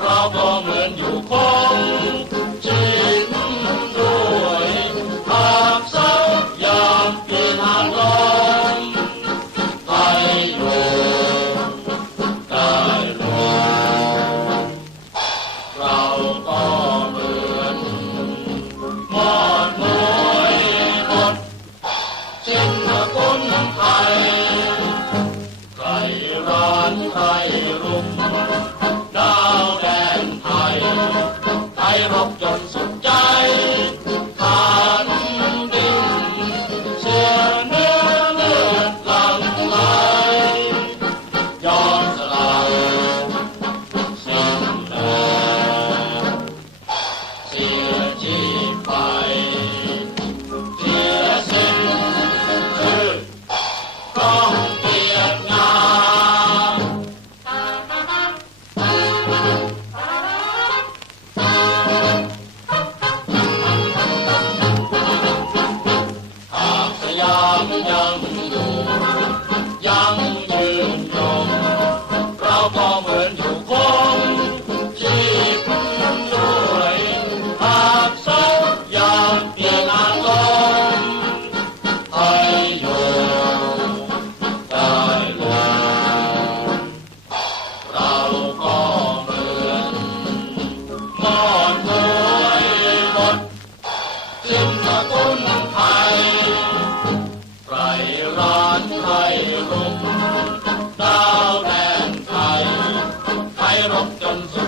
เราก็เหมือนอยู่คงชินด้วยหากเศร้ยามเปลี่ยนหาลมไปลงได้ลงเราก็เหมือนมอดมหมดจินตะกุนไทยใครร้านใคร Yum, yum. จึงสกุลไทยไรร้านไรรุ่มดาวแดนไทยไทยรบจนสุด